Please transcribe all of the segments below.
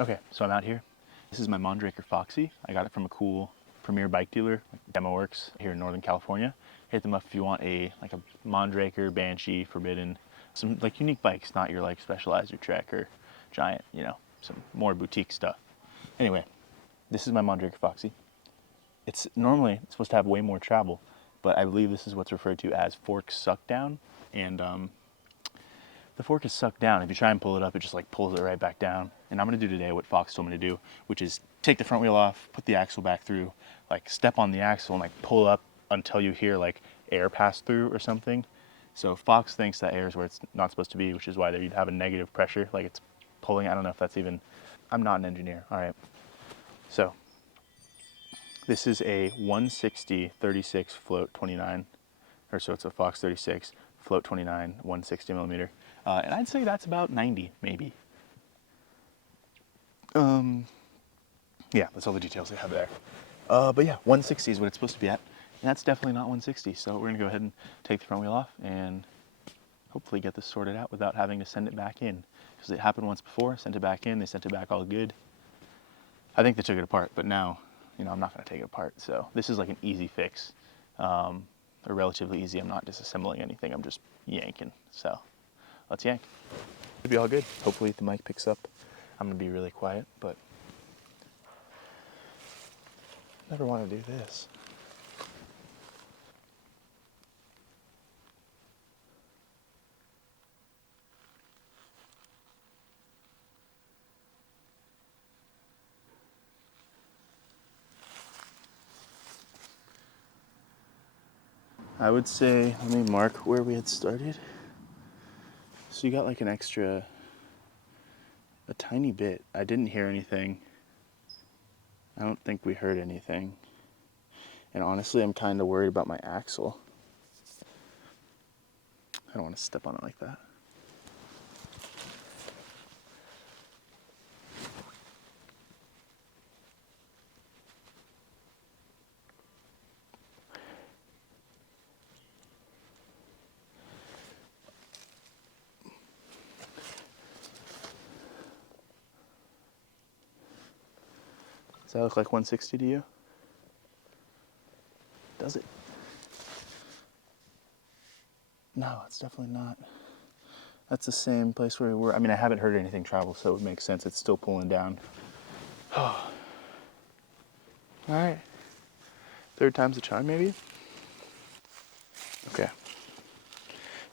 Okay, so I'm out here. This is my Mondraker Foxy. I got it from a cool premier bike dealer, like DemoWorks, here in Northern California. Hit them up if you want a Mondraker, Banshee, Forbidden, some like unique bikes, not your like Specialized or Trek or Giant, you know, some more boutique stuff. Anyway, this is my Mondraker Foxy. It's normally supposed to have way more travel, but I believe this is what's referred to as fork suck down, and the fork is sucked down. If you try and pull it up, it just like pulls it right back down. And I'm gonna do today what Fox told me to do, which is take the front wheel off, put the axle back through, like step on the axle and like pull up until you hear like air pass through or something. So Fox thinks that air is where it's not supposed to be, which is why you'd have a negative pressure, like it's pulling. I don't know if that's even, I'm not an engineer. All right. So this is a 160 36 float 29, or so it's a Fox 36 float 29 160 millimeter. And I'd say that's about 90 maybe. Yeah, that's all the details they have there. But yeah, 160 is what it's supposed to be at. And that's definitely not 160. So we're gonna go ahead and take the front wheel off and hopefully get this sorted out without having to send it back in. Because it happened once before, sent it back in, they sent it back all good. I think they took it apart, but now, you know, I'm not gonna take it apart. So this is like an easy fix, or relatively easy. I'm not disassembling anything, I'm just yanking. So let's yank. It'll be all good. Hopefully the mic picks up. I'm gonna be really quiet, but never want to do this. I would say, let me mark where we had started. So you got like an extra, a tiny bit. I didn't hear anything. I don't think we heard anything. And honestly, I'm kind of worried about my axle. I don't want to step on it like that. Does that look like 160 to you? Does it? No, it's definitely not. That's the same place where we were. I mean, I haven't heard anything travel, so it would make sense. It's still pulling down. All right. Third time's the charm, maybe? Okay.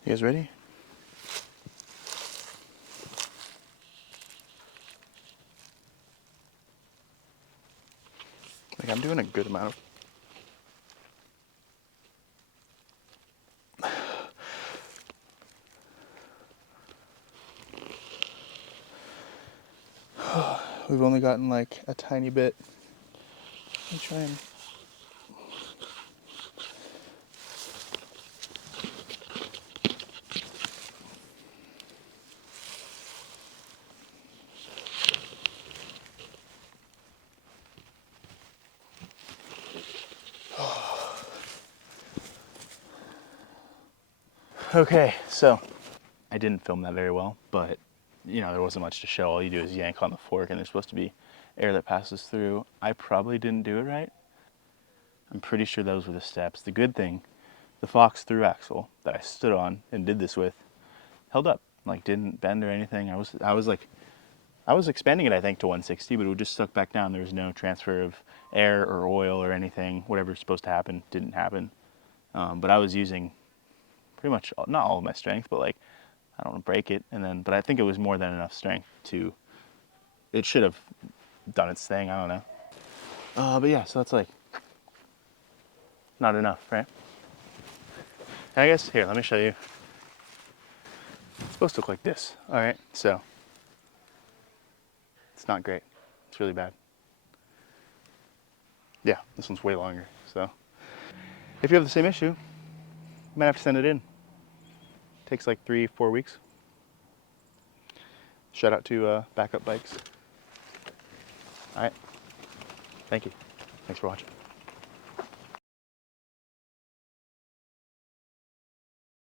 You guys ready? Like, I'm doing a good amount of. We've only gotten like a tiny bit. Let me try and. Okay, so I didn't film that very well, but you know, there wasn't much to show. All you do is yank on the fork and there's supposed to be air that passes through. I probably didn't do it right. I'm pretty sure those were the steps. The good thing, the Fox through axle that I stood on and did this with held up, like didn't bend or anything. I was expanding it, I think, to 160, but it would just suck back down. There was no transfer of air or oil or anything. Whatever's supposed to happen didn't happen. But I was using pretty much, not all of my strength, but like, I don't want to break it. And then, but I think it was more than enough strength to, it should have done its thing. I don't know. But yeah, so that's like, not enough, right? And I guess, here, let me show you. It's supposed to look like this. All right, so it's not great. It's really bad. Yeah, this one's way longer. So if you have the same issue, you might have to send it in. It takes like 3-4 weeks. Shout out to Backup Bikes. All right, thank you. Thanks for watching.